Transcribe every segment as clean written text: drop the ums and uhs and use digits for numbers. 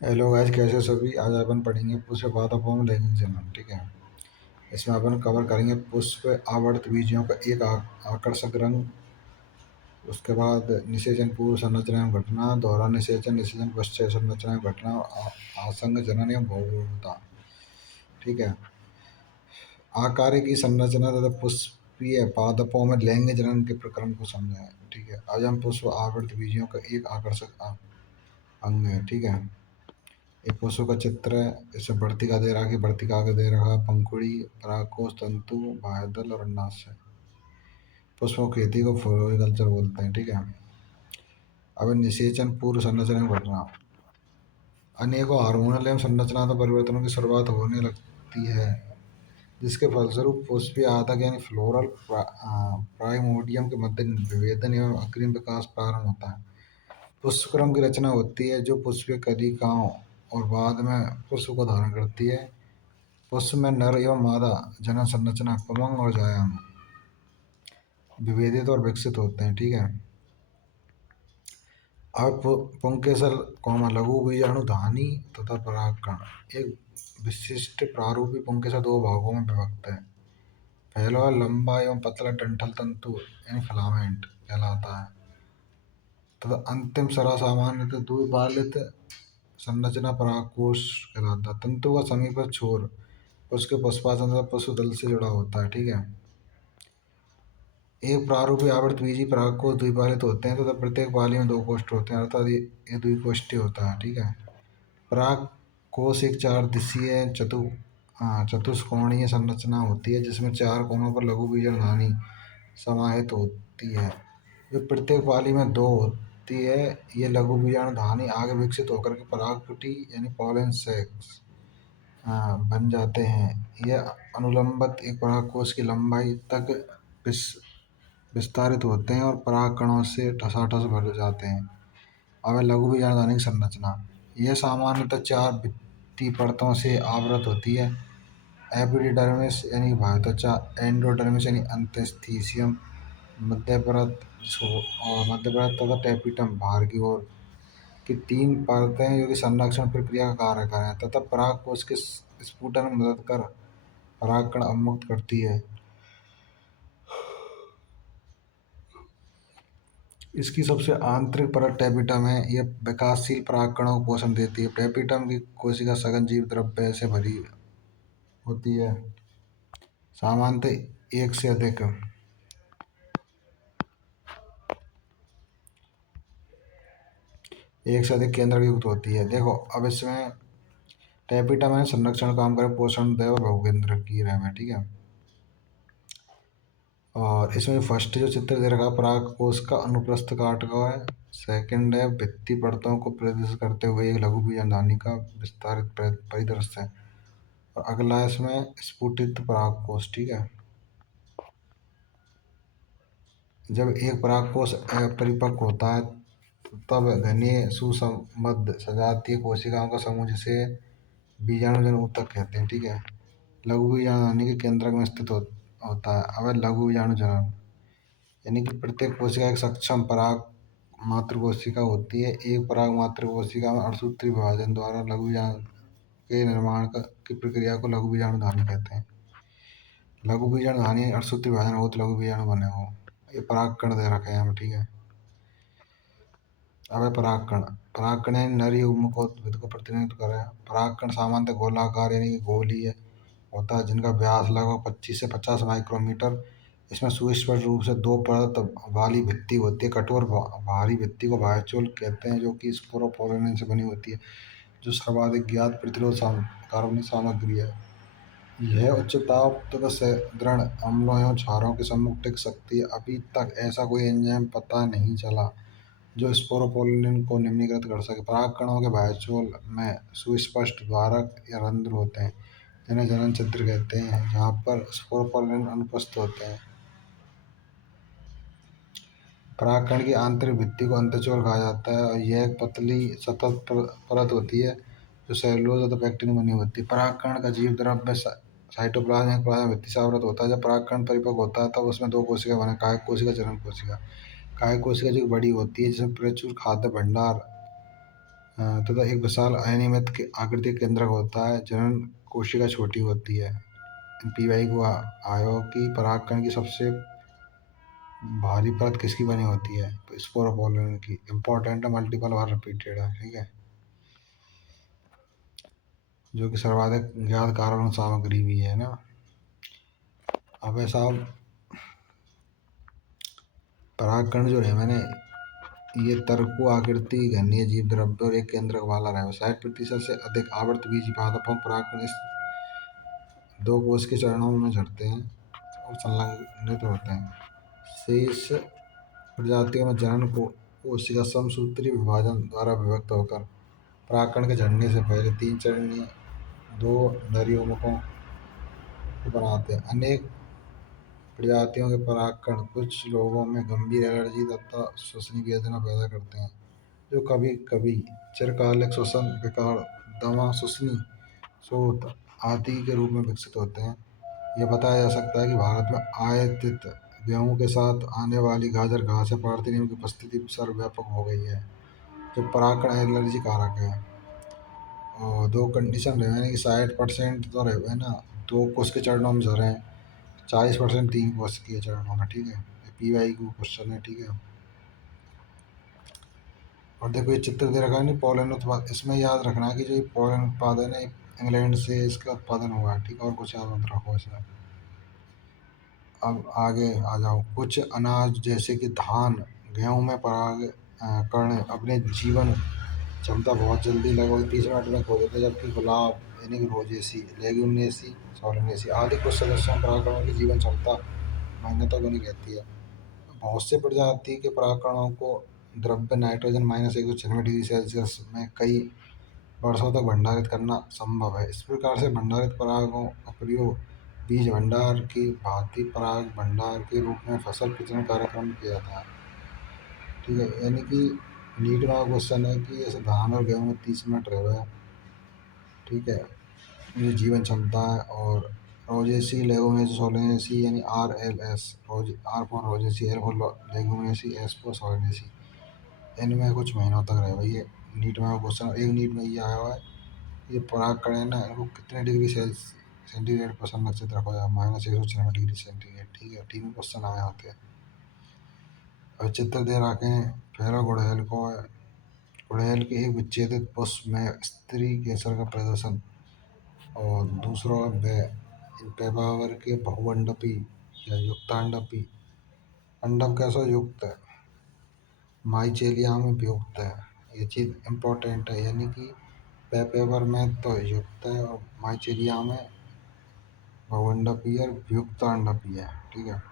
Hello guys, कैसे हो सभी। आज अपन पढ़ेंगे पुष्प पादपों में लैंगिक जनन। ठीक है। इसमें अपन कवर करेंगे पुष्प आवर्त बीजों का एक आकर्षक रंग। उसके बाद निषेचन पूर्व संरचना एवं घटना, दोहरा निषेचन, निषेचन पश्चात संरचना एवं घटना, आसंग जनन एवं बहुरूपता। ठीक है। आकार की संरचना तथा पुष्पीय पादपों में लैंगिक जनन के प्रक्रम को समझाएं। ठीक है। आज हम पुष्प आवर्त बीजों का एक आकर्षक अंग है। ठीक है। एक पशु का चित्र है। इसमें वर्तिका दे रहा है कि वर्तिका का दे रखा पंखुड़ी, परागकोश, तंतु, बाह्यदल और अंडाशय। पुष्पों की खेती को फ्लोरिकल्चर बोलते हैं। ठीक है। अब निषेचन पूर्व संरचना की घटना। अनेकों हार्मोनल एवं संरचनात्मक परिवर्तनों की शुरुआत होने लगती है, जिसके फलस्वरूप पुष्पीय आदक यानी फ्लोरल प्राइमोडियम के मध्य विभेदन एवं अग्रिम विकास प्रारंभ होता है। पुष्पक्रम की रचना होती है जो पुष्पीय कलिकाओं और बाद में पुष्प को धारण करती है। पुष्प में नर एवं मादा जनन संरचना पुंग और जायंग विभेदित और विकसित होते हैं। ठीक है। अब पुंकेसर लघु बीजाणु धानी तथा परागकण। एक विशिष्ट प्रारूपी पुंकेसर दो भागों में विभक्त है। पहला लंबा एवं पतला डंठल तंतु यानी फिलामेंट कहलाता है तथा अंतिम सरा सामान्यतः द्विपालित संरचना परागकोश कहलाता है। तंतु का समीपस्थ छोर उसके पुष्पासन पशु दल से जुड़ा होता है। ठीक है। एक प्रारूपी आवृतबीजी परागकोश द्विपालित होते हैं तथा प्रत्येक पाली में दो कोष्ठ होते हैं, अर्थात ये द्विकोष्ठीय होता है। ठीक है। परागकोश एक चार दिशीय चतुष्कोणीय संरचना होती है जिसमें चार कोनों पर लघु बीजधानी समाहित होती है। वे प्रत्येक पाली में दो होती है। ये लघु बीजधानी आगे विकसित होकर के परागपुटी यानी पॉलन सेक्स बन जाते हैं। यह अनुलंबत एक परागकोश की लंबाई तक विस्तारित होते हैं और परागकणों से ठसाठस भर जाते हैं। अब लघु बीजाणुधानी की संरचना। यह सामान्यतः चार भित्ति परतों से आवृत होती है। एपिडर्मिस यानी बाह्य त्वचा, एंडोडर्मिस यानी अंतस्थीसियम, मध्य परत और मध्य परत तथा टेपिटम बाहर की ओर की तीन परतें जो कि संरक्षण प्रक्रिया का कार्य कर रहे हैं तथा परागकोश के स्फुटन में मदद कर परागकण अवमुक्त करती है। इसकी सबसे आंतरिक परत टेपिटम है। यह विकासशील परागकणों को पोषण देती है। टेपिटम की कोशिका सघन जीव द्रव्य से भरी होती है, सामान्यतः एक से अधिक केंद्र युक्त होती है। देखो अब इसमें टेपिटम है संरक्षण काम करे, पोषण दे और बहुकेंद्र की रह में। ठीक है। और इसमें फर्स्ट जो चित्र दे रखा परागकोश का अनुप्रस्थ काट का है। सेकंड है भित्ति परतों को प्रदर्शित करते हुए एक लघु बीजांडानी का विस्तारित परिदृश्य है। और अगला है इसमें स्फुटित परागकोश। ठीक है। जब एक परागकोश अपरिपक्व होता है तब घने सुसंबद्ध सजातीय कोशिकाओं का समूह जिसे बीजाणुजन ऊतक कहते हैं। ठीक है। लघु बीजाणु के केंद्रक में स्थित होता है। अब लघु बीजाणु जनन यानी कि प्रत्येक कोशिका एक सक्षम पराग मातृ कोशिका होती है। एक पराग मातृ कोशिका में अणुसूत्री विभाजन द्वारा लघु बीजाणु के निर्माण की प्रक्रिया को लघु बीजाणुधानी कहते हैं। लघु बीजाणुधानी अणुसूत्री विभाजन हो तो लघु बीजाणु बने हो। ये परागकण दे रखे हैं हमें। ठीक है। अब है परागकण। परागकण यानी नर युग्म को उद्भिद को प्रतिनिधित्व करे। परागकण सामान्यतः गोलाकार यानी कि गोलीय होता है जिनका व्यास लगभग 25 से 50 माइक्रोमीटर। इसमें सुस्पष्ट रूप से दो परत वाली भित्ति होती है। कठोर बाहरी भित्ति को बाह्यचोल कहते हैं जो कि स्पोरोपोलिन से बनी होती है, जो सर्वाधिक ज्ञात प्रतिरोध कार्बनिक सामग्री है। यह उच्च ताप तथा दृढ़ अम्लों एवं क्षारों के सम्मुख टिक सकती है। अभी तक ऐसा कोई एंजाइम पता नहीं चला जो स्पोरोपोलिन को निम्नीकृत कर सके। परागकणों के बाह्यचोल में सुस्पष्ट द्वारक या रंध्र होते हैं जिन्हें जनन छिद्र कहते हैं, जहाँ पर स्पोरोपोलिन अनुपस्थित होते हैं। परागकण की आंतरिक भित्ति को अंतःचोल कहा जाता है और यह एक पतली सतत परत होती है जो सेलुलोज तथा पैक्टिन बनी होती है। परागकण का जीव द्रव्य साइटोप्लाज्म या प्लाज्मा भित्ति से आवृत होता है। जब परागकण परिपक्व होता है तब उसमें दो कोशिका बने, कायक कोशिका, जनन कोशिका। कायक कोशिका जो बड़ी होती है जिसमें प्रचुर खाद्य भंडार तथा एक विशाल अनियमित के आकृति का केंद्रक होता है। जनन कोशिका छोटी होती है। पीवाई को आयो की परागकण की सबसे भारी परत किसकी बनी होती है? तो स्पोर पोलन की। इम्पोर्टेंट है, मल्टीपल बार रिपीटेड है, ठीक है। जो कि सर्वाधिक ज्ञात कार्बन सामग्री भी है ना। अब साहब परागकण जो है मैंने ये तरकु आकृति घनीय जीव द्रव्य और एक केंद्रक वाला रहा है। 60% से अधिक आवर्त बीज पादपों परागकण इस दो कोष के चरणों में झड़ते हैं और संलग्नित होते हैं। शेष प्रजातियों में जनन को कोशिका समसूत्री विभाजन द्वारा विभक्त होकर परागकण के झड़ने से पहले 3 चरणीय 2 नरियोमुखों को बनाते हैं। अनेक प्रजातियों के परागकण कुछ लोगों में गंभीर एलर्जी तथा श्वसनीय वेदना पैदा करते हैं, जो कभी कभी चिरकालिक श्वसन विकार, दमा, श्वसनीय शोथ आदि के रूप में विकसित होते हैं। यह बताया जा सकता है कि भारत में आयातित गेहूं के साथ आने वाली गाजर घास या पार्थेनियम की उपस्थिति सर्वव्यापक हो गई है, जो परागकण एलर्जी कारक है। और दो कंडीशन रहे हैं कि 60% तो रहे ना, 2 कोष के चरणों में झरे हैं, 40% 3 कोष के चरणों में, ठीक है। पीवाई को क्वेश्चन है, ठीक है। और देखो ये चित्र दे रखा है नहीं, पोलन उत्पादन, इसमें याद रखना है कि जो पोलन उत्पादन है इंग्लैंड से इसका उत्पादन हुआ है, ठीक है। और कुछ याद मत रखो इसमें। अब आगे आ जाओ। कुछ अनाज जैसे कि धान, गेहूं में पराग कण अपने जीवन क्षमता बहुत जल्दी लगभग 30 मिनट में खो देते हैं, जबकि गुलाब यानी कि रोजेसी, लेग्यूमिनेसी, सोलेनेसी आदि कुछ सदस्यों में परागकणों की जीवन क्षमता महीनों तक बनी रहती है। बहुत से प्रजाति के परागकणों को द्रव्य नाइट्रोजन -196 डिग्री सेल्सियस में कई वर्षों तक भंडारित करना संभव है। इस प्रकार से भंडारित परागों का प्रयोग बीज भंडार की भांति पराग भंडार के रूप में फसल वितरण कार्यक्रम में किया जाता है, ठीक है। यानी कि नीट में क्वेश्चन है कि जैसे धान और गेहूँ में 30 मिनट रहे, ठीक है, ये जीवन क्षमता है। और रोजेसी, लेगुमिनेसी, सोलेनेसी यानी RLS, R for Rosaceae, L for Leguminosae, S for Solanaceae, इनमें कुछ महीनों तक रहे भाई। ये नीट में क्वेश्चन, एक नीट में ये आया हुआ है। ये परागकण है ना, इनको कितने डिग्री सेंटीग्रेड पर संरक्षित रखा जाए? -196 डिग्री सेंटीग्रेड, ठीक है। ठीक क्वेश्चन आए होते हैं। और चित्र दे रखे हैं। पहला गुड़हल को है, गुड़हल के एक विच्छेदित पुष्प में स्त्री केसर का प्रदर्शन। और दूसरा पेपावर के बहुअंडपी या युक्तांडपी, अंडम कैसा युक्त है, माइचेलिया में युक्त है। ये चीज़ इम्पोर्टेंट है, यानी कि पेपर में तो युक्त है और माइचेलिया में बहुअंडपी और युक्तांडपी है, ठीक है।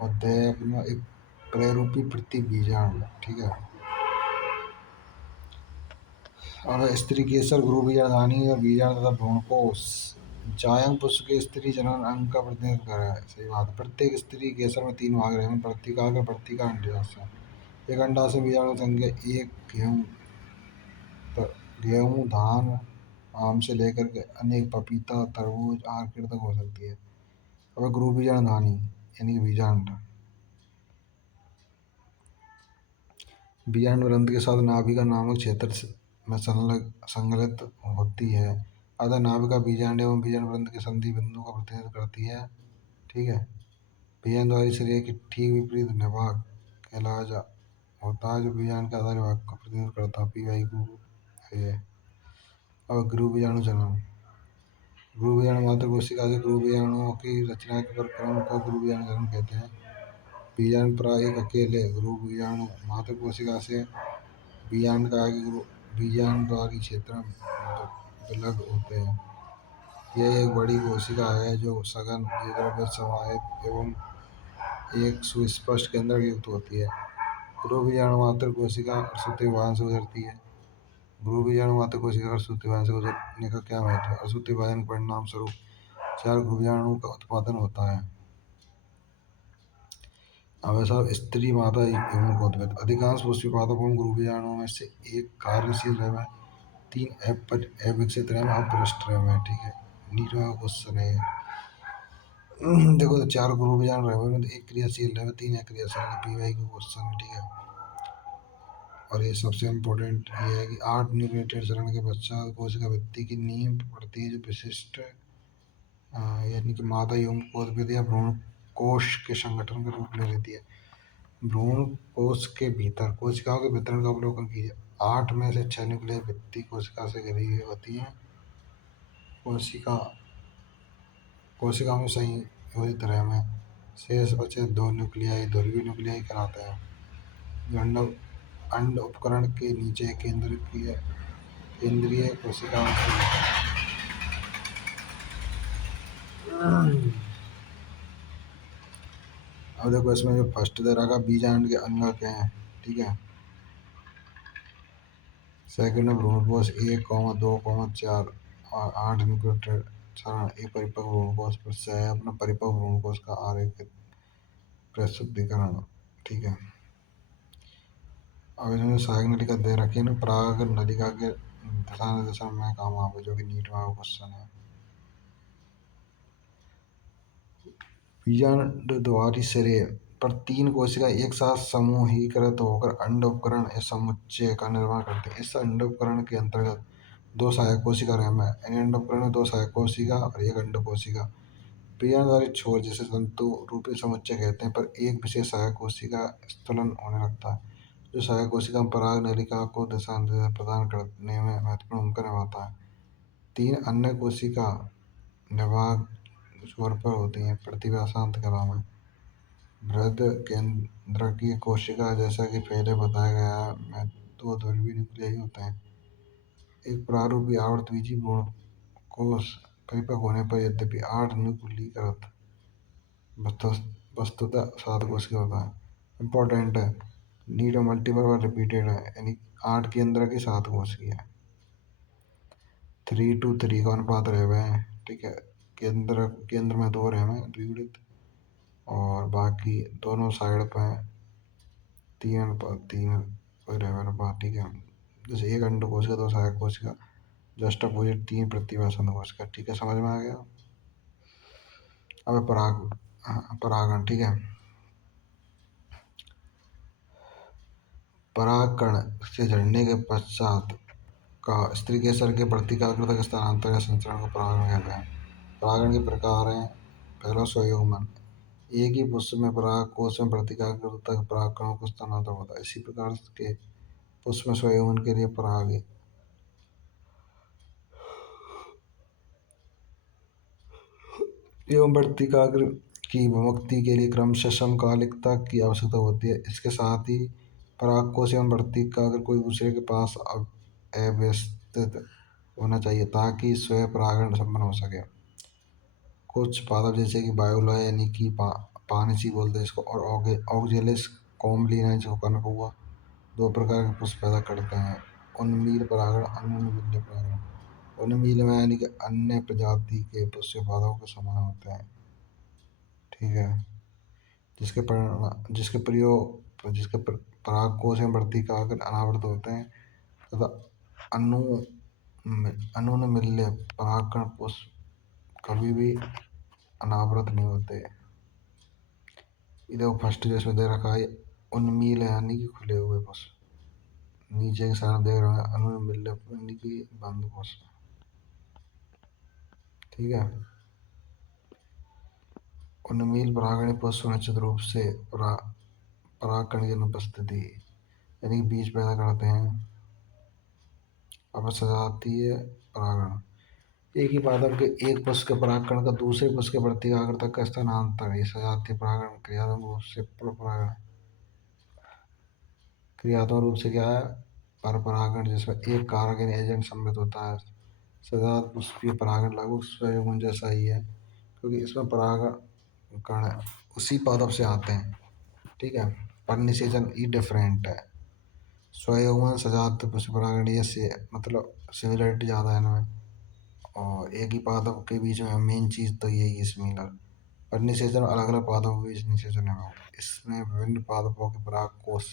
और देव में एक प्रेरूपी प्रतिबीजांड, ठीक है। अब स्त्री केसर गुरु बीजाणुधानी और बीजाणु तथा भ्रूणकोश जायंग पुष्प के स्त्री जनन अंग का प्रतिनिधित्व कर रहा है, सही बात। प्रत्येक स्त्री केसर में 3 भाग रहे हैं, प्रत्तिका, प्रत्तिका, अंडाशय। एक अंडाशय बीजाणु संख्या 1 गेहूँ, धान, आम से लेकर के अनेक पपीता, तरबूज, आर्किड तक हो सकती है। अब गुरु बीजाणुधानी यानी कि बीजांड, बीजांड ग्रंथि के साथ नाभिका नामक क्षेत्र में संलग्नित होती है। अतः नाभिका बीजांड एवं बीजांड ग्रंथि के संधि बिंदु का प्रतिनिधित्व करती है, ठीक है। बीजांडवादी शरीर की ठीक विपरीत निभाग कहलाया होता है, जो बीजांड के आधार भाग का प्रतिनिधित्व करता है। पीवाई को है। और गुरु बीजाणु जनन, गुरु बीजाणु मात्र कोशिका से गुरु बीजाणुओं की रचना के प्रक्रम को गुरु बीजाणु जनन कहते हैं। बीजांड प्राय एक अकेले गुरु बीजाणु मात्र कोशिका से बीजांड का आगे गुरु बीजांडवादी क्षेत्र में विलग होते हैं। यह एक बड़ी कोशिका है जो सघन द्रव्य समाहित एवं एक सुस्पष्ट केंद्र युक्त होती है। गुरु बीजाणु मात्र कोशिका अर्धसूत्री विभाजन से गुजरती है। गुरु बीजाणु मात्र कोशिका अर्धसूत्री विभाजन से गुजरने का क्या महत्व है? अर्धसूत्री विभाजन के परिणाम स्वरूप 4 गुरु बीजाणु का उत्पादन होता है। अब ऐसा स्त्री माता युग्मकोद्भिद अधिकांश पुष्पी पादपों में गुरु बीजाणुओं में से एक कार्यशील रैम है, 3 अविकसित रैम, अपभ्रष्ट रैम है, ठीक है। नीट में क्वेश्चन है। देखो तो 4 गुरु बीजाणु रैम में एक क्रियाशील रैम, 3 अक्रियाशील, पीवाई का क्वेश्चन है, ठीक है। और ये सबसे इम्पोर्टेंट ये है कि 8 न्यूक्लियोटाइड चरण के पश्चात कोशिका भित्ति की नींव पड़ती है जो विशिष्ट यानी कि मादा यौन कोश या भ्रूण कोश के संगठन का रूप ले लेती है। भ्रूण कोश के भीतर कोशिकाओं के वितरण का अवलोकन कीजिए। 8 में से 6 न्यूक्लियस भित्ति कोशिका से घिरी हुई होती हैं। कोशिका में संयोजित रह में शेष बचे 2 न्यूक्लियाई ध्रुवीय न्यूक्लियाई कहलाते हैं, जो अंड उपकरण के नीचे केंद्रीय कोशिका में स्थित हैं। अब देखो इसमें जो फर्स्ट दे रखा बीजांड के अंगक हैं, ठीक है। सेकंड में भ्रूणकोश 1,2,4 और 8 न्यूक्लियोटाइड चरण एक परिपक्व भ्रूणकोश पर से है अपना परिपक्व भ्रूणकोश का आरेखित प्रस्तुतिकरण, ठीक है। अब इसमें सहायक नलिका दे रखी है ना, पराग नलिका के दिशा निर्देशन में काम आवे, जो कि नीट में क्वेश्चन है। बीजांड द्वारी सिरे पर 3 कोशिका एक साथ समूहीकृत होकर अंड उपकरण इस समुच्चय का निर्माण करते हैं। इस अंड उपकरण के अंतर्गत 2 सहायक कोशिका रहम है। इन अंड उपकरण में 2 सहायक कोशिका और 1 अंड कोशिका बीजाणुधारी छोर जिसे तंतु रूपी समुच्चय कहते हैं पर एक विशेष सहायक कोशिका स्थलन होने लगता है, जो सहायक कोशिका पराग नलिका को दिशा निर्देश प्रदान करने में महत्वपूर्ण भूमिका निभाता है। 3 अन्य कोशिका निभाग छोर पर होती हैं। प्रतिव्यासांत कला में बृहद केंद्रकीय कोशिका जैसा कि पहले बताया गया में 2 ध्रुवीय न्यूक्लियाई होते हैं। एक प्रारूपी आवर्तबीजी भ्रूणकोश परिपक्व होने पर यद्यपि 8 न्यूक्लियकृत वस्तुतः 7 कोशिका होता है। इम्पोर्टेंट है, नीड मल्टीपल और रिपीटेड है, यानी 8 के अंदर की 7 कोशिका है। 3:3 का अनुपात रहे हुए हैं, ठीक है। केंद्र में 2 रहे हैं द्विगुणित और बाकी दोनों साइड पे 3:3 रहे हुए अनुपात, ठीक है। जैसे 1 अंड कोशिका 2 सहायक कोशिका जस्ट अपोजिट 3 प्रतिव्यासन कोशिका, ठीक है। समझ में आ गया। अब परागण, ठीक है। परागकण से झड़ने के पश्चात का स्त्री केसर के वर्तिकाग्र तक स्थानांतरण या संचरण को परागण कहते हैं। परागण के प्रकार हैं। पहला स्वयंगमन, एक ही पुष्प में पराग कोश में वर्तिकाग्र तक परागकणों को स्थानांतरण होता है। इसी प्रकार के पुष्प में स्वयंगमन के लिए पराग एवं वर्तिकाग्र की विमुक्ति के लिए क्रमशः समकालिकता की आवश्यकता होती है। इसके साथ ही परागकोश एवं वर्तिकाग्र कोई दूसरे के पास अव्यवस्थित होना चाहिए ताकि स्वयं परागण संपन्न हो सके। कुछ पादप जैसे कि बायोला यानी कि पानिसी बोलते हैं इसको, और ऑक्जेलिस कॉम्बलिना जो कनक हुआ, 2 प्रकार के पुष्प पैदा करते हैं। उन्मील परागण, अनुन्मील्य परागण। उन्मील में यानी कि अन्य प्रजाति के पुष्प पादपों के समान होते हैं, ठीक है। जिसके परागकोश एवं वर्तिकाग्र अनावृत होते हैं तथा अनुन्मील्य परागकण पुष्प कभी भी अनावृत नहीं होते। इधर फर्स्ट जिसमें दे रखा है उन्मील यानी कि खुले हुए पुष्प, नीचे के साइड देख रहे हैं अनुन्मील्य यानी कि बंद पुष्प, ठीक है। उन्मील परागण पुष्प निश्चित रूप से परागकण की अनुपस्थिति यानी बीज पैदा करते हैं। अब सजातीय परागण, एक ही पादप के एक पुष्प के परागकण का दूसरे पुष्प के वर्तिकाग्र तक का स्थानांतरण, ये सजातीय परागण। क्रियात्मक रूप से परागण, क्रियात्मक रूप से क्या है, पर परागण जिसमें एक कारक एजेंट सम्मिलित होता है। सजात पुष्पीय परागण लगभग स्वयंगमन जैसा ही है, क्योंकि इसमें परागण कण उसी पादप से आते हैं, ठीक है, पर निषेचन ही डिफरेंट है। स्वयंगमन सजात पुष्प परागण ये से मतलब सिमिलरिटी ज़्यादा है इनमें, और एक ही पादप के बीच में मेन चीज़ तो यही है सिमिलर, पर निषेचन अलग अलग पादपों के बीच निषेचन है। इसमें विभिन्न पादपों के परागकोश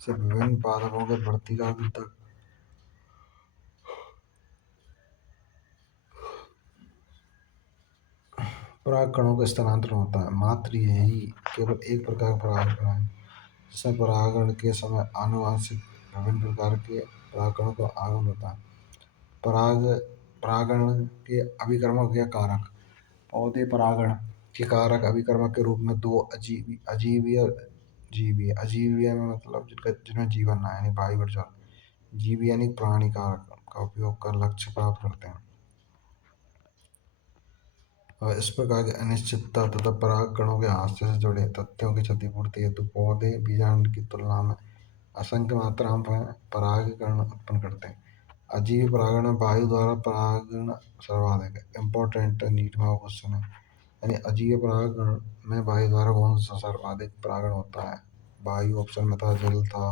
से विभिन्न पादपों के वर्तिकाग्र तक परागकणों का स्थानांतरण होता है। मात्र यही केवल एक प्रकार का परागकण है जिसमें परागण के समय आनुवंशिक विभिन्न प्रकार के परागकणों का आगमन होता है। पराग परागण के अभिकर्मक या कारक। पौधे परागण के कारक अभिकर्मक के रूप में दो अजीवीय जीवीय अजीवीय में मतलब जिनमें जीवन ना है, यानी वायु और जल। जीवी यानी प्राणी कारक का उपयोग कर लक्ष्य प्राप्त करते हैं। और इस प्रकार की अनिश्चितता तथा परागकणों के हादसे से जुड़े तथ्यों की क्षतिपूर्ति हेतु पौधे बीजांड की तुलना में असंख्य मात्रा में परागकण उत्पन्न करते हैं। अजीवी परागण में वायु द्वारा परागण सर्वाधिक है। इम्पोर्टेंट नीट में क्वेश्चन है, यानी अजीव परागण में वायु द्वारा कौन सा सर्वाधिक परागण होता है। वायु ऑप्शन में था, जल था,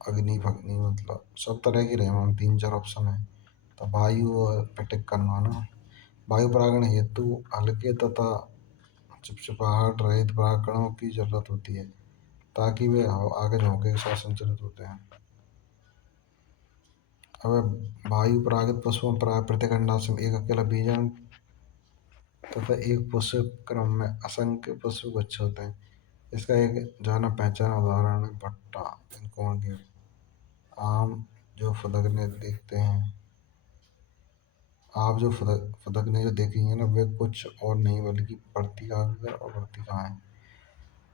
अग्नि फग्नि, मतलब सब तरह की रहे हम, 3-4 ऑप्शन है तो वायु पे टिक करना ना। वायु परागण हेतु हल्के तथा चिपचिपाहट रहित परागकणों की जरूरत होती है ताकि वे आगे झोंके के साथ संचरित होते हैं। अब वायु परागित पुष्पों में प्रत्येक अंडाशय में एक अकेला बीजांड तथा एक पुष्प क्रम में असंख्य पुष्प गुच्छ होते हैं। इसका एक जाना पहचाना उदाहरण है भट्टा। इनको आम जो फुदकने देखते हैं, आप जो फुदकने जो देखेंगे ना, वे कुछ और नहीं बल्कि पत्रिकाएं और पत्रिकाएं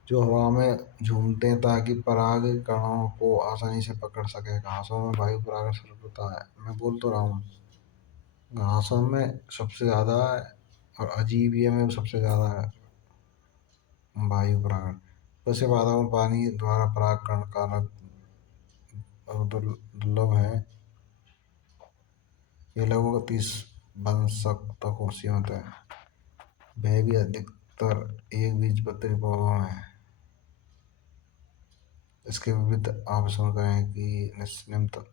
जो हवा में झूमते हैं ताकि पराग कणों को आसानी से पकड़ सके। घासों में वायु परागण शुरू होता है, मैं बोल तो रहा हूँ, घासों में सबसे ज़्यादा है और अजीबिया में सबसे ज़्यादा है वायु परागण। वैसे वातावरण में पानी द्वारा परागकण कारक दुर्लभ है, ये लगभग 30 वंशक तक सीमित है। वह भी अधिकतर एक बीजपत्री पौधों में है। इसके विविध आवासों का है कि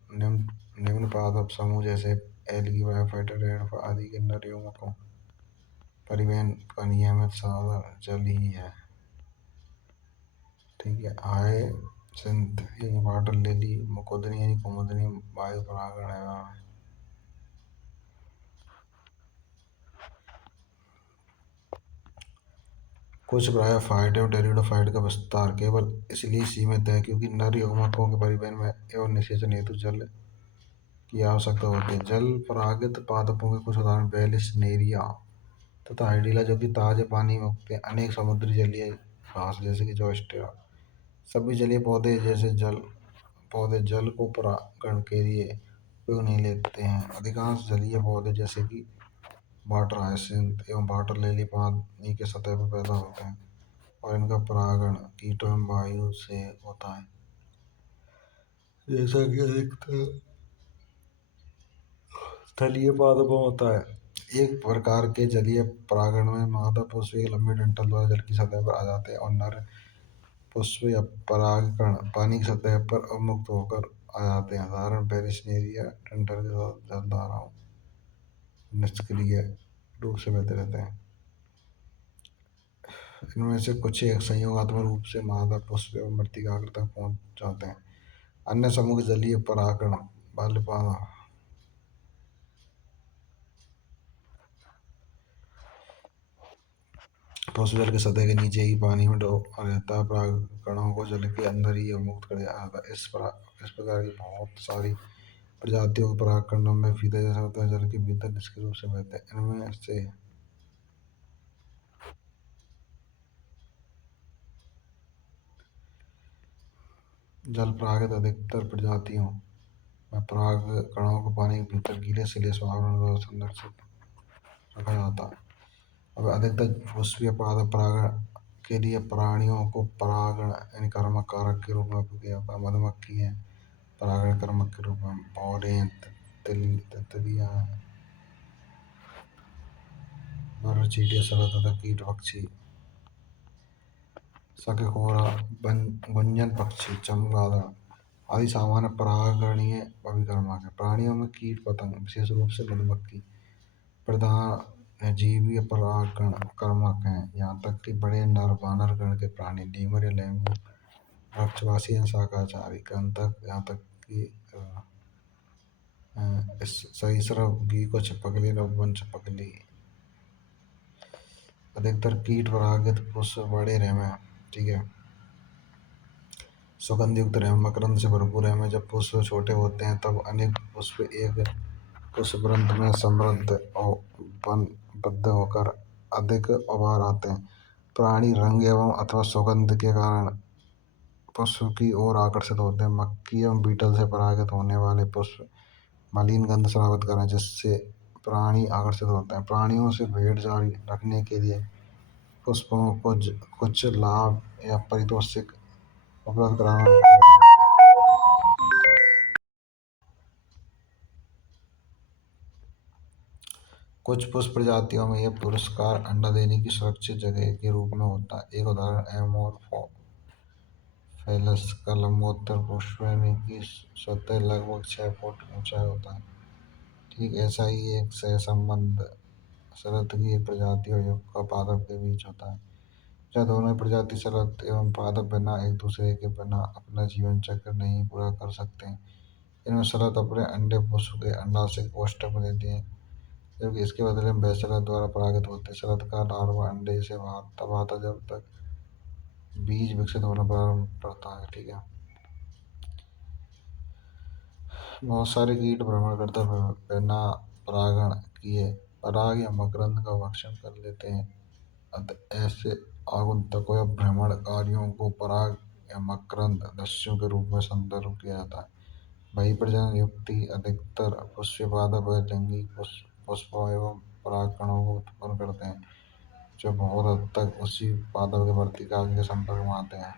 निम्न पादप समूह जैसे एल्गी, बायोफाइटर आदि के नर युग्मकों परिवहन का नियमित साधन जल ही है। ठीक है। हायसिंथ यानी वाटर लिली, मुकुंदनी यानी कुमुदनी वायु परागण है। कुछ ब्रायोफाइट एवं टेरिडोफाइट का विस्तार केवल इसलिए सीमित है क्योंकि नर युग्मकों के परिवहन में एवं निषेचन हेतु जल की आवश्यकता होती है। जल परागित पादपों के कुछ उदाहरण बेलिस नेरिया तथा हाइड्रिला जो कि ताजे पानी में उगते हैं। अनेक समुद्री जलीय घास जैसे कि जोस्टेरा। सभी जलीय पौधे जल को परागण के लिए उपयोग नहीं लेते हैं। अधिकांश जलीय पौधे जैसे कि वाटर हायसिंथ एवं वाटर लिली पानी के सतह पर पैदा होते हैं और इनका परागण कीटों एवं वायु से होता है। जैसा कि अधिकतर स्थलीय पादपों होता है। एक प्रकार के जलीय परागण में मादा पुष्प एक लंबी डंठल द्वारा जल की सतह पर आ जाते हैं और नर पुष्प या परागकण पानी की सतह पर अवमुक्त होकर आ जाते हैं। उदाहरण पेरिसनेरिया डंठल के साथ जलधाराओं निष्क्रिय रूप से बहते रहते हैं। इनमें से कुछ एक संयोगात्मक रूप से मादा पुष्प एवं मृतिका तक पहुंच जाते हैं। अन्य समूह जलीय परागण बाल्यपादा पुष्प जल की सतह के नीचे ही पानी में डूबा रहता है। परागकणों को जल के अंदर ही अवमुक्त कर दिया जाता है। इस प्रकार की बहुत सारी प्रजातियों के परागकणों में फीता जैसा होता है, जल के भीतर निष्क्रिय रूप से बहते हैं। इनमें से जल परागित अधिकतर प्रजातियों में परागकणों को पानी के भीतर गीले सिले आवरण द्वारा संरक्षित रखा जाता है। अब अधिकतर पुष्पीय पादप परागण के लिए प्राणियों को परागण यानी कर्मक कारक के रूप में उपयोग किया जाता है। मधुमक्खी है परागण कर्मक के रूप में, भौरे, तितलियां, मर, चींटियां, शलभ तथा कीट पक्षी, शंखघोड़ा, गुंजन पक्षी, चमगादड़ आदि सामान्य परागणीय अभिकर्मक है। प्राणियों में कीट पतंग विशेष रूप से मधुमक्खी प्रधान जीवीय परागण कर्मक हैं। यहाँ तक कि बड़े नर वानर गण के प्राणी लीमर या लेमूर वृक्षवासी या शाकाहारी यहाँ तक कि सरीसृप गीको छिपकली नौबन छिपकली। अधिकतर कीट परागित पुष्प बड़े रेमे, ठीक है, सुगंध युक्त रेशम मकरंद से भरपूर है में जब पुष्प छोटे होते हैं तब अनेक पुष्प एक पुष्पवृंत में समृद्ध और बद्ध होकर अधिक उभार आते हैं। प्राणी रंग एवं अथवा सुगंध के कारण पुष्प की ओर आकर्षित होते हैं। मक्खी एवं बीटल से परागित होने वाले पुष्प मलिन गंध स्रावित करें जिससे प्राणी आकर्षित होते हैं। प्राणियों से भेंट जारी रखने के लिए पुष्पों को कुछ लाभ या पारितोषिक उपलब्ध कराना। कुछ पुष्प प्रजातियों में यह पुरस्कार अंडा देने की सुरक्षित जगह के रूप में होता है। एक उदाहरण एमोरफेलस का लंबोत्तर पुष्पैनी की सतह लगभग 6 फुट ऊंचा होता है। ठीक ऐसा ही एक सहसंबंध शरद की एक प्रजाति और युग का पादप के बीच होता है। जहाँ दोनों प्रजाति शरद एवं पादप बिना एक दूसरे के बिना अपना जीवन चक्र नहीं पूरा कर सकते हैं। इनमें शरद अपने अंडे पुष्प के अंडाशय को कोष्ठक में देती है जबकि इसके बदले में शरद द्वारा परागित होते हैं। शरद का लार्वा अंडे से बाहर तब आता जब तक बीज विकसित होना प्रारंभ करता है। ठीक है। बहुत सारे कीट भ्रमण करते बिना परागण किए पराग या मकरंद का भक्षण कर लेते हैं। अतः ऐसे आगंतुकों या भ्रमणकारियों को पराग या मकरंद दस्युओं के रूप में संदर्भित किया जाता है। वही प्रजनन युक्ति अधिकतर पुष्पीय पादप लैंगिक पुष्पों एवं परागकणों को उत्पन्न करते हैं जो बहुत हद तक उसी पादप के वर्तिकाग्र के संपर्क में आते हैं।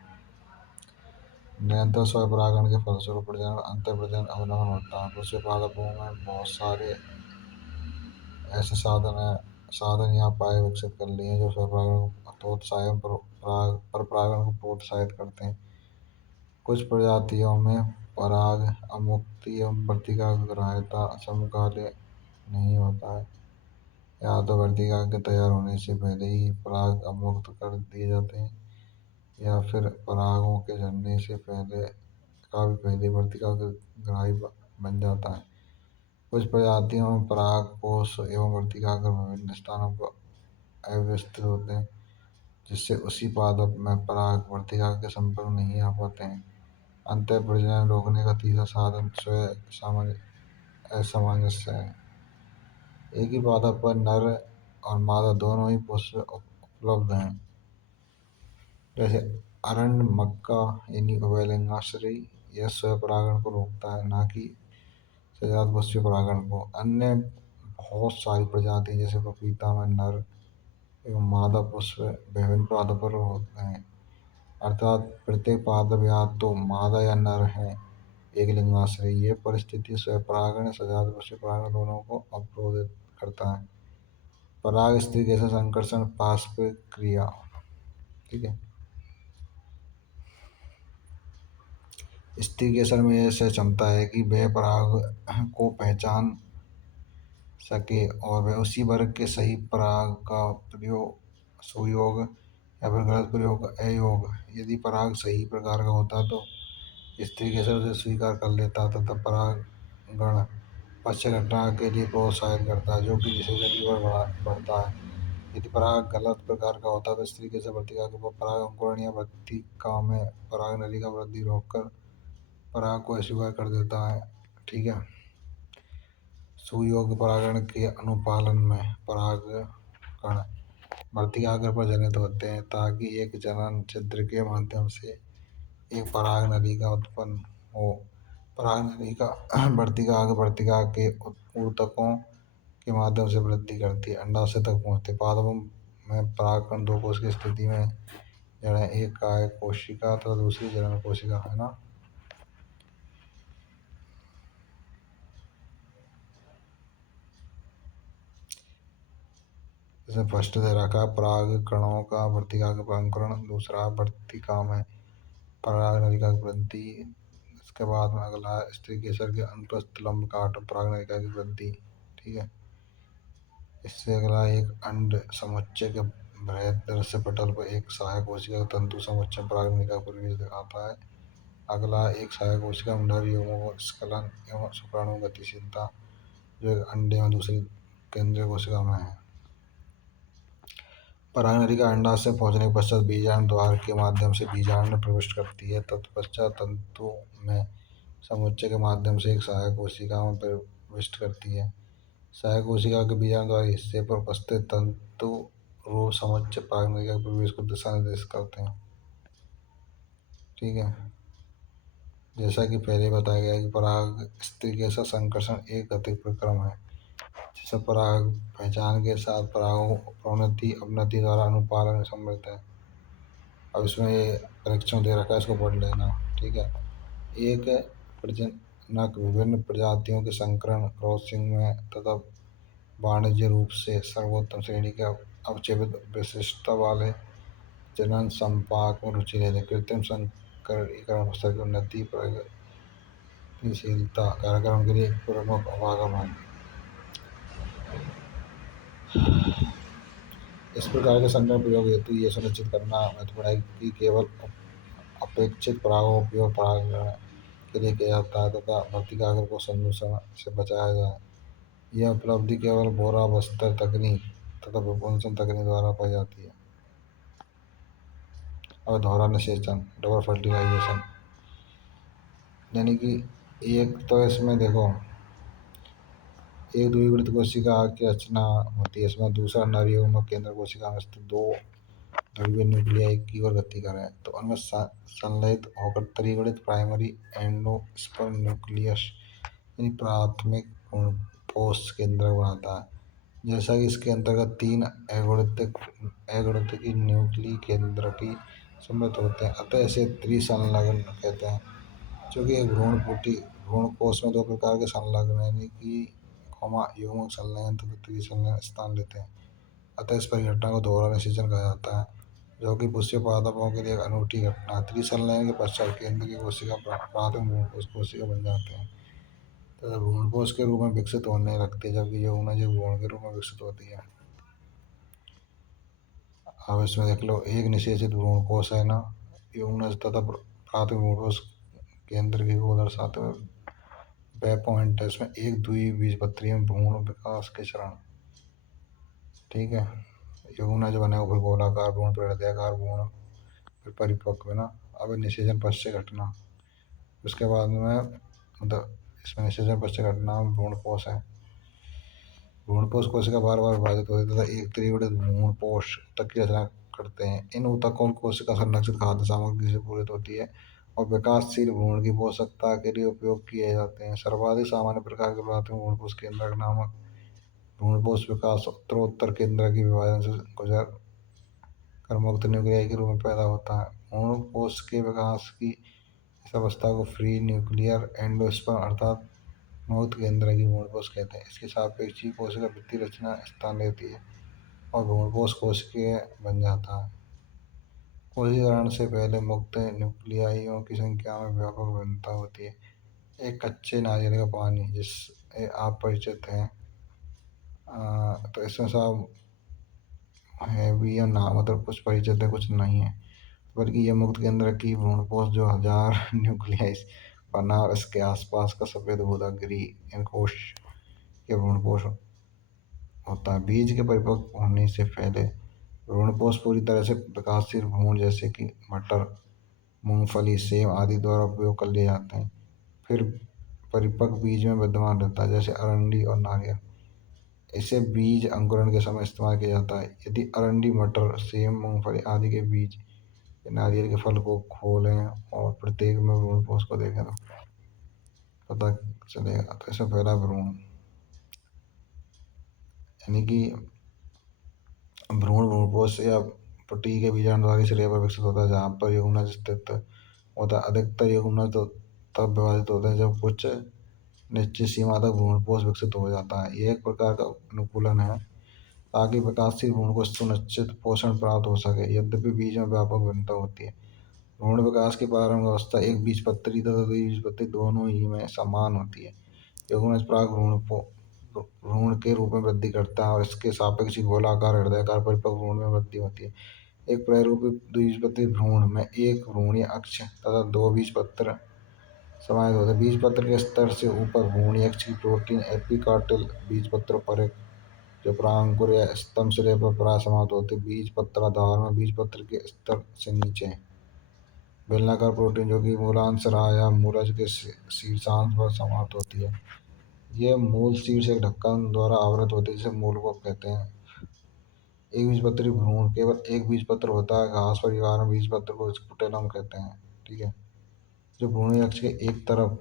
निरंतर स्वपरागण के फलस्वरूप प्रजनन अंतर प्रजनन अवनमन होता है। पुष्पीय पादपों में बहुत सारे ऐसे साधन या उपाय विकसित कर लिए हैं जो स्वपरागण को प्रोत्साहन पर परागण को प्रोत्साहित करते हैं। कुछ प्रजातियों में पराग अमुक्ति एवं वर्तिकाग्राह्यता समकालीन नहीं होता है। या तो वर्तिका के तैयार होने से पहले ही पराग अमुक्त कर दिए जाते हैं या फिर परागों के झड़ने से पहले काफी पहले वर्तिका के ग्राही बन जाता है। कुछ प्रजातियों में पराग कोश एवं वर्तिकाग्र विभिन्न स्थानों पर अव्यवस्थित होते हैं जिससे उसी पादप में पराग वर्तिका के संपर्क में नहीं आ पाते हैं। अंतः प्रजनन रोकने का तीसरा साधन असामंजस्य है। एक ही पादप पर नर और मादा दोनों ही पुष्प उपलब्ध हैं जैसे अरंड मक्का यानी उभयलिंगाश्रयी। यह स्वपरागण को रोकता है न कि सजात पुष्पीय परागण को। अन्य बहुत सारी प्रजातियां जैसे पपीता में नर एवं मादा पुष्प विभिन्न पादपों पर होते हैं अर्थात प्रत्येक पादप या तो मादा या नर है। एक लिंगाश्रयी यह परिस्थिति स्वपरागण सजात पुष्पीय परागण दोनों को अवरोधित करता है। पराग स्त्री कैसे संकर्षण पाशप क्रिया। ठीक है। स्त्री केसर में ऐसा क्षमता है कि वह पराग को पहचान सके और वह उसी वर्ग के सही पराग का प्रयोग सुयोग या फिर गलत प्रयोग अयोग। यदि पराग सही प्रकार का होता तो स्त्री केसर उसे स्वीकार कर लेता तथा परागण पश्च घटना के लिए प्रोत्साहित करता है जो कि निषेचन की ओर बढ़ता है। यदि पराग गलत प्रकार का होता तो स्त्री केसर वर्तिका के पराग अंकुरण या वर्तिका में पराग नली का वृद्धि रोककर पराग को अस्वीकार कर देता है। ठीक है। सुयोग परागण के अनुपालन में परागकण वर्तिकाग्र पर जनित होते हैं ताकि एक जनन छिद्र के माध्यम से एक पराग नली का उत्पन्न हो। पराग नली का वर्तिका के ऊतकों के माध्यम से वृद्धि करती है अंडाशय तक पहुँचते। पादपों में परागकण दो कोश की स्थिति में जड़ें एक काय कोशिका तथा दूसरी जनन कोशिका है ना। इसमें फर्स्ट दे रखा पराग कणों का वर्तिका के अंकुरण। दूसरा वर्तिका में पराग नलिका की वृद्धि। इसके बाद में अगला स्त्री केसर के अनुप्रस्थ लंब काट पराग नलिका की वृद्धि। ठीक है। इससे अगला एक अंड समुच्चय के बृहद दृश्य पटल पर एक सहायक कोशिका तंतु समुच्चय पराग नलिका पर दिखाता है। अगला एक सहायक कोशिका में नर युग्मों स्खलन एवं शुक्राणु गतिशीलता जो एक अंडे में दूसरी केंद्रीय कोशिका में है। परागनलिका अंडाशय से पहुंचने के पश्चात बीजांड द्वार के माध्यम से बीजांड में प्रविष्ट करती है। तत्पश्चात तंतु में समुच्चय के माध्यम से एक सहायक कोशिका में प्रविष्ट करती है। सहायक कोशिका के बीजांड द्वार हिस्से पर उपस्थित तंतु रूप समुच्चय परागनलिका के प्रवेश को दिशा निर्देश करते हैं। ठीक है, जैसा कि पहले बताया गया कि पराग स्त्री के साथ संकर्षण एक गतिक प्रक्रम है, जिससे पराग पहचान के साथ परागों प्रोन्नति अपनति द्वारा अनुपालन सम्मिलित है। अब इसमें ये परीक्षण दे रखा है, इसको पढ़ लेना। ठीक है, एक प्रजनक विभिन्न प्रजातियों के संकरण क्रॉसिंग में तथा वाणिज्य रूप से सर्वोत्तम श्रेणी के अवचेपित विशिष्टता वाले जनन संपाक में रुचि लेते। कृत्रिम संकरीकरण फसल की उन्नति प्रगतिशीलता कार्यक्रम के लिए एक प्रमुख उपागम है। इस प्रकार के संकरण प्रयोग हेतु ये सुनिश्चित करना महत्वपूर्ण है कि केवल अपेक्षित परागों का उपयोग परागण के लिए किया जाता है तथा भौतिकाग्र को संदूषण से बचाया जाए। यह उपलब्धि केवल बोरा बस्तर तकनीक तथा प्रपुंसन तकनीक द्वारा पाई जाती है। अब दोहरा निषेचन डबल फर्टिलाइजेशन, यानी कि एक तो इसमें देखो एक द्विगुणित कोशिका की रचना होती है। इसमें दूसरा नर युग्मक केंद्र कोशिका में स्थित दो ध्रुवीय न्यूक्लियाई की ओर गति करें तो उनमें संलयित होकर त्रिगुणित प्राइमरी एंडोस्पर्म न्यूक्लियस यानी प्राथमिक पोष केंद्र बनाता है। जैसा कि इसके अंतर्गत तीन अगुणित न्यूक्लियी केंद्र की सम्मिलित होते हैं, अतः इसे त्रिसंलग्न कहते हैं। चूँकि एक भ्रूण कोश में दो प्रकार के संलग्न यानी कि युग्मक संलयन तथा त्रिसंलयन स्थान लेते हैं, अतः इस परिघटना को दोहरा निषेचन कहा जाता है, जो कि पुष्प पादपों के लिए एक अनूठी घटना है। त्रिसंलयन के पश्चात केंद्र की कोशिका प्राथमिक भ्रूणकोश कोशिका बन जाते हैं तथा भ्रूणकोश के रूप में विकसित होने लगती है, जबकि यौनाज भ्रूण के रूप में विकसित होती है। अब इसमें देख लो, एक निषेचित भ्रूणकोश है ना, यौनाज तथा प्राथमिक भ्रूणकोश केंद्र की को दर्शाते हुए वह पॉइंट है। इसमें एक द्विबीजपत्री में भ्रूण विकास के चरण। ठीक है, यौनाज बने फिर गोलाकार भ्रूण, फिर हृदयाकार भ्रूण, फिर परिपक्व है ना। अब निषेचन पश्चात घटना, उसके बाद में मतलब इसमें निषेचन पश्चात घटना भ्रूणकोश है। भ्रूणकोश कोशिका बार बार विभाजित होती है तथा एक त्रिगुणित भ्रूणकोश ऊतक की रचना करते हैं। इन ऊतकों की कोशिका संरक्षित खाद्य सामग्री से पूरित होती है और विकासशील भ्रूण की पोषकता के लिए उपयोग किए जाते हैं। सर्वाधिक सामान्य प्रकार के प्राथमिक भ्रूणकोश केंद्रक नामक भ्रूणकोश विकास उत्तरोत्तर केंद्र की विभाजन से गुजर कर मुक्त न्यूक्लियाई के रूप में पैदा होता है। भ्रूणकोश के विकास की इस अवस्था को फ्री न्यूक्लियर एंडोस्पर्म अर्थात मुक्त केंद्र की भ्रूणकोश कहते हैं। इसकी सापेक्षी कोशिका वृत्ति रचना स्थान लेती है और भ्रूणकोश कोशिकीय बन जाता है। कोशिकीकरण से पहले मुक्त न्यूक्लियाइयों की संख्या में व्यापक भिन्नता होती है। एक कच्चे नारियल का पानी जिससे आप परिचित हैं, तो इसमें सब है भी या ना, मतलब कुछ परिचित है कुछ नहीं है, बल्कि यह मुक्त केंद्र की भ्रूणकोश जो 1000 न्यूक्लियाई बना और इसके आसपास का सफेद भूरा ग्रीन कोश के भ्रूणकोश होता है। बीज के परिपक्व होने से पहले भ्रूणकोश पूरी तरह से विकासशील भ्रूण जैसे कि मटर, मूंगफली, सेब आदि द्वारा उपयोग कर लिए जाते हैं। फिर परिपक्व बीज में विद्यमान रहता है, जैसे अरंडी और नारियल। इसे बीज अंकुरण के समय इस्तेमाल किया जाता है। यदि अरंडी, मटर, सेब, मूंगफली आदि के बीज नारियल के फल को खोलें और प्रत्येक में भ्रूणकोश को देखें तो पता चलेगा। तो इसमें पहला भ्रूण यानी कि भ्रूणकोश या पुटी के बीजाणु द्वारा शरीर पर विकसित होता है, जहाँ पर युग्मनज स्थित होता है। अधिकतर युग्मनज तो तब विभाजित होते हैं जब कुछ निश्चित सीमा तक भ्रूणकोश विकसित हो जाता है। यह एक प्रकार का अनुकूलन है ताकि विकासशील भ्रूण को सुनिश्चित पोषण प्राप्त हो सके। यद्यपि बीज में व्यापक भिन्नता होती है। भ्रूण विकास की प्रारंभिक अवस्था एक बीजपत्री तथा द्विबीजपत्री दोनों ही में समान होती है। युग्मनज प्राक भ्रूण के रूप में वृद्धि करता है और इसके सापेक्ष गोलाकार हृदयाकार परिपक्व भ्रूण में वृद्धि होती है। एक प्रारूपी द्विबीजपत्री भ्रूण में एक भ्रूणीय अक्ष तथा दो बीजपत्र समाहित होते हैं। बीजपत्र के स्तर से ऊपर भ्रूणीय अक्ष की प्रोटीन एपिकार्टिल बीजपत्र पर एक जो परांकुर या स्तंभ सिरे पर प्राय समाप्त होती है। बीज पत्र आधार में बीज पत्र के स्तर से नीचे बेलनाकार प्रोटीन जो कि मूलांश रहा या मूलज के शीर्षांश पर समाप्त होती है। ये मूल शीर्ष एक ढक्कन द्वारा आवृत होती है जिसे मूल को कहते हैं। एक बीजपत्री भ्रूण केवल एक बीजपत्र होता है। घास परिवार में बीजपत्र को स्पुटेलम कहते हैं। ठीक है, जो भ्रूणी अक्ष के एक तरफ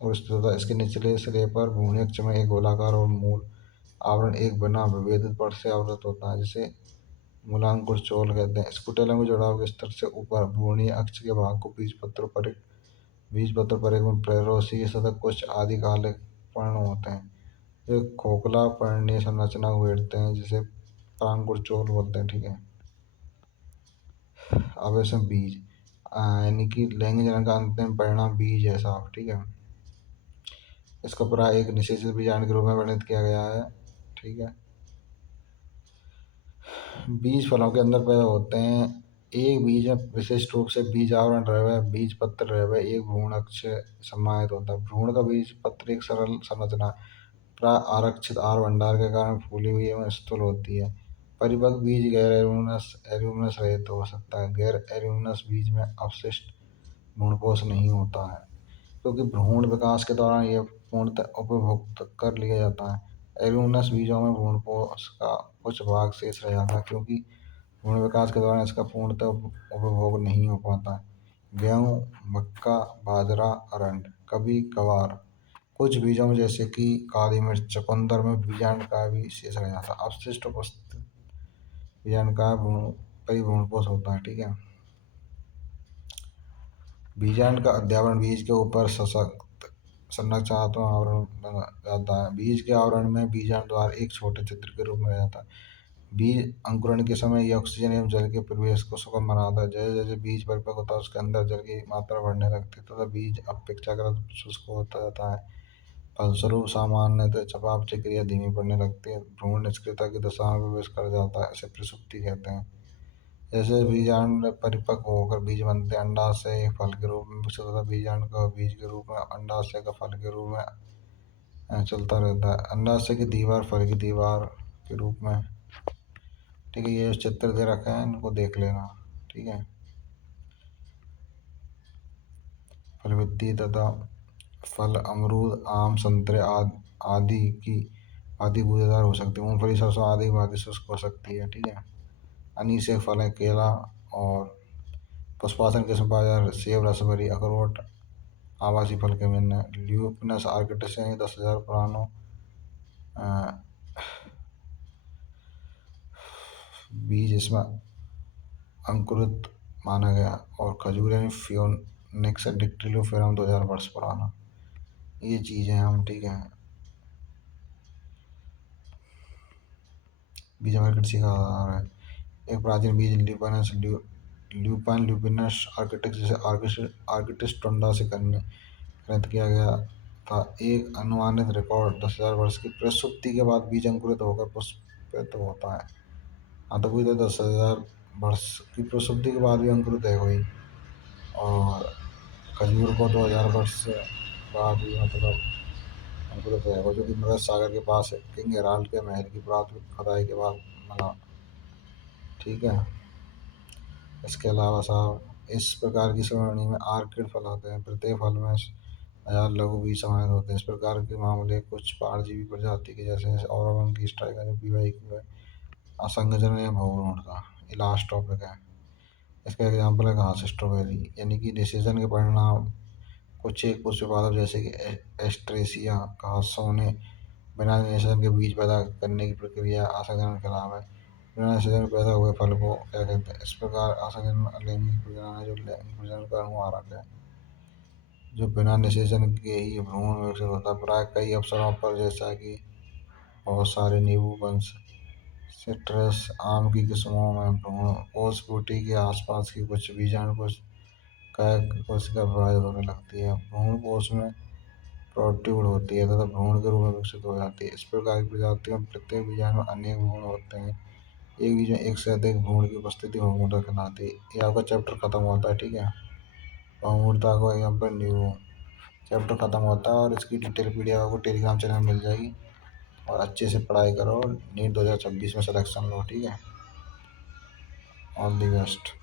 और स्थित होता है। इसके निचले सिरे पर भ्रूणी अक्ष में एक गोलाकार और मूल आवरण एक बिना विभेदित परत से आवृत होता है जिसे मूलांकुर चोल कहते हैं। स्पुटेलम के जुड़ाव के स्तर से ऊपर भ्रूणी अक्ष के भाग को बीजपत्र परिघ में प्रेरोसिस तथा कुछ आदिकालिक पर्ण होते हैं जो खोखला पर्णीय संरचना को घेरते हैं जिसे परांकुर चोल बोलते हैं। ठीक है, अब इसमें बीज यानी कि लैंगिक जनन का अंतिम परिणाम बीज है साहब। ठीक है, इसको प्राय एक निषेचित बीजाणु के रूप में वर्णित किया गया है। ठीक है, बीज फलों के अंदर पैदा होते हैं। एक बीज में विशिष्ट रूप से बीज आवरण रह बीज पत्र रह एक भ्रूण अक्ष सम्मानित होता है। भ्रूण का बीज पत्र एक सरल संरचना प्राय आरक्षित आर भंडार के कारण फूली हुई एवं स्थूल होती है। परिपक्व बीज गैर एल्यूमिनस रहित हो सकता है। गैर एल्यूमिनस बीज में अवशिष्ट भ्रूणपोष नहीं होता है क्योंकि भ्रूण विकास के दौरान यह पूर्णतः उपभोक्त कर लिया जाता है। एल्यूमिनस बीजों में भ्रूणपोष का कुछ भाग शेष रह जाता है क्योंकि भ्रूण विकास के दौरान इसका पूर्णतः उपभोग नहीं हो पाता है। गेहूँ, मक्का, बाजरा, अरंड कभी कभार कुछ बीजों में जैसे कि काली मिर्च, चुकंदर में बीजांड का भी शेष रह जाता है। अवशिष्ट उपस्थित बीजांड का परिभ्रूणपोष होता है। ठीक है, बीजांड का अध्यावरण बीज के ऊपर सशक्त संरचनात्मक आवरण बना जाता है। बीज के आवरण में बीजांड द्वार एक छोटे छिद्र के रूप में रह जाता है। बीज अंकुरण के समय यह ऑक्सीजन एवं जल के प्रवेश को सुगम बनाता है। जैसे जैसे बीज परिपक्व होता है उसके अंदर जल की मात्रा बढ़ने लगती है तथा बीज अपेक्षाकृत शुष्क होता जाता है। फलस्वरूप सामान्यतः चयापचय क्रिया धीमी पड़ने लगती है। भ्रूण निष्क्रियता की दशा में प्रवेश कर जाता है। इसे प्रसुप्ति कहते हैं। जैसे बीजांड परिपक्व होकर बीज बनते हैं। अंडाशय एक फल के रूप में विकसित होता है। बीजांड का बीज के रूप में अंडाशय का फल के रूप में चलता रहता है। अंडाशय की दीवार फल की दीवार के रूप में। ठीक है, ये चित्र दे रखे हैं, इनको देख लेना। ठीक है, फल वित्तीय तथा फल अमरूद, आम, संतरे आदि गूदेदार हो सकती है। मूंगफली, सरसों आदि की शुष्क हो सकती है। ठीक है, अनीस एक फल है। केला और पुष्पासन किस्म बाजार सेब, रसभरी, अखरोट आवासी फल के भिन्न। ल्यूपिनस आर्किटिस 10,000 पुरानों बीज इसमें अंकुरित माना गया। और खजूर यानी फियोनिक्स डिक्टिलोफेरम 2000 वर्ष पुराना। ये चीज़ें हम। ठीक है, बीज हमारी कृषि का आधार है। एक प्राचीन बीज ल्यूपिनस आर्किटिक्स जिसे आर्किटिस टुंडा से खनन किया गया था। एक अनुमानित रिकॉर्ड 10,000 वर्ष की प्रसुप्ति के बाद बीज अंकुरित होकर पुष्पित होता है। हाँ, तो कोई तो 10,000 वर्ष की प्रसुप्ति के बाद भी अंकुरित है कोई। और खजूर को 2,000 वर्ष बाद भी मतलब अंकुरित है जो कि मृत सागर के पास है। किंग हेराल्ड के महल की प्राथमिक खुदाई के बाद बना। ठीक है, इसके अलावा साहब इस प्रकार की श्रेणी में आर्किड फल आते हैं। प्रत्येक फल में 1000 लघु बीज समाहित होते हैं। इस प्रकार के मामले कुछ परजीवी प्रजाति के जैसे और की स्ट्राइका जो पीवाई असंगजन या बहुभ्रूणता लास्ट टॉपिक है। इसका एग्जाम्पल है घास स्ट्रॉबेरी यानी कि डिसीजन के परिणाम कुछ एक पुष्प पादप जैसे कि एस्ट्रेसिया घासों ने बिना निषेचन के बीज पैदा करने की प्रक्रिया असंगजन के खिलाफ है। बिना निषेचन पैदा हुए फल को क्या कहते हैं? इस प्रकार असंगजन अलैंगिक प्रजनन है जो लैंगिक प्रजनन का अनुहारक है जो बिना निषेचन के ही भ्रूण में विकसित होता है। प्राय कई अवसरों पर जैसा कि बहुत सारे नींबू वंश सिट्रस आम की किस्मों में भ्रूण कोष गुटी के आसपास की कुछ बीजाणु कोशिका विभाजित होने लगती है। भ्रूण कोष में प्रोट्रूड होती है तथा भ्रूण के रूप में विकसित हो जाती है। इस प्रकार की प्रजातियों में प्रत्येक बीजाणु में अनेक भ्रूण होते हैं। एक बीज में एक से अधिक भ्रूण की उपस्थिति बहुमूलता कहलाती है। ये आपका चैप्टर खत्म होता है। ठीक है, बहुमूलता को यहाँ पर न्यू चैप्टर खत्म होता है और इसकी डिटेल पीडीएफ आपको टेलीग्राम चैनल में मिल जाएगी। और अच्छे से पढ़ाई करो, नीट 2026 में सिलेक्शन लो, ठीक है। All the best.